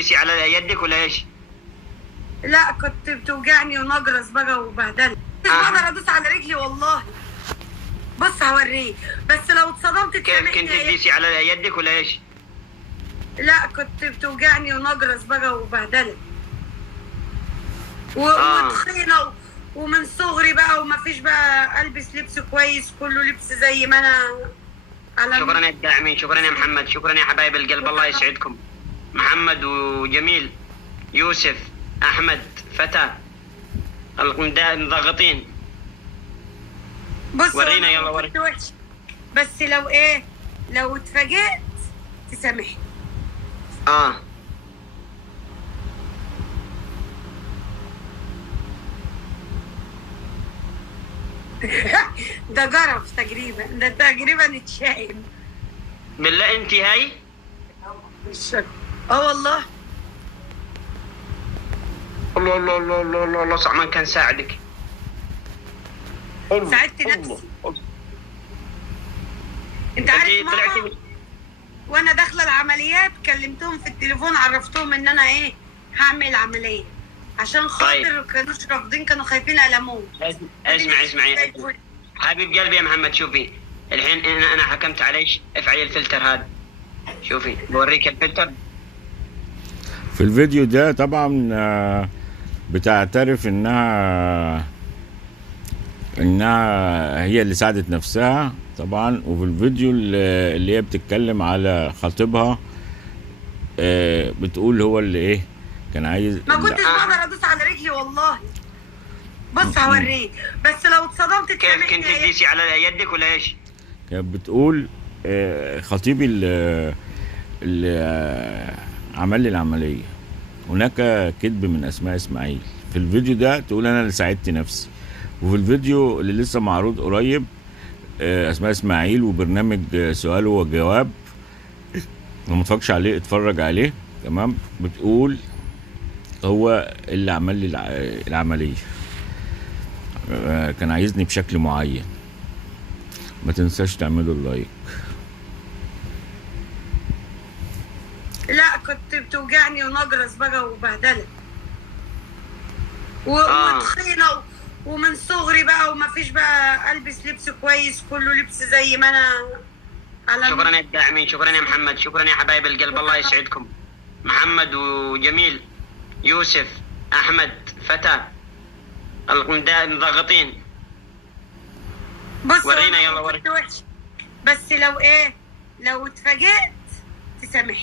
تديسي على يدك ولا ايش؟ لا كنت بتوجعني ونجرس بقى وبهدلت. مش بقدر ادوس على رجلي والله. بص هوريك، بس لو اتصدمت كيف كنت تديسي على يدك ولا ايش؟ لا كنت بتوجعني ونجرس بقى وبهدلت وتخينه ومن صغري بقى، ومفيش بقى البس لبس كويس، كله لبس زي ما انا على. شكرا يا الداعمين، شكرا يا محمد، شكرا يا حبايب القلب، الله يسعدكم. محمد وجميل، يوسف، احمد، فتى، مضغطين. بص ورينا يلا ورينا. وحش، بس لو اتفاجئت تسامحني. ده جرف تقريبا، ده تقريبا اتشائم. بالله انت هاي؟ والله. الله الله الله الله الله الله، صعمان كان ساعدك. ساعدت نفسي. انت عارف ماما وانا داخله العمليات كلمتهم في التليفون، عرفتهم ان انا هعمل عمليه عشان خاطر كانوش رافضين، كانوا خايفين ألموت. اسمعي حبيب قلبي يا محمد، شوفي الحين انا حكمت عليك، افعلي الفلتر هذا. شوفي بوريك الفلتر في الفيديو ده. طبعا بتعترف انها هي اللي ساعدت نفسها طبعا. وفي الفيديو اللي هي بتتكلم على خطيبها بتقول هو اللي كان عايز. ما كنتش بقدر ادوس على رجلي والله. بص هوريك، بس لو اتصدمت كيف كنت تديسي على يدك ولا ايش؟ كانت بتقول خطيبي اللي عمل لي العمليه. هناك كذب من اسماء اسماعيل. في الفيديو ده تقول انا اللي ساعدت نفسي. وفي الفيديو اللي لسه معروض قريب اسماء اسماعيل وبرنامج سؤال وجواب، لو ما اتفرجش عليه اتفرج عليه. تمام. بتقول هو اللي عمل لي العمليه، كان عايزني بشكل معين. ما تنساش تعملوا اللايك. لا كنت بتوجعني ونجرس بقى وبهدلت وتخينه ومن صغري بقى، ومفيش بقى البس لبس كويس، كله لبس زي ما انا على. شكرا يا الداعمين، شكرا يا محمد، شكرا يا حبايب القلب، الله يسعدكم. محمد وجميل، يوسف، احمد، فتى، مضغطين. بص ورينا يلا ورينا. وحش، بس لو اتفاجئت تسامحني.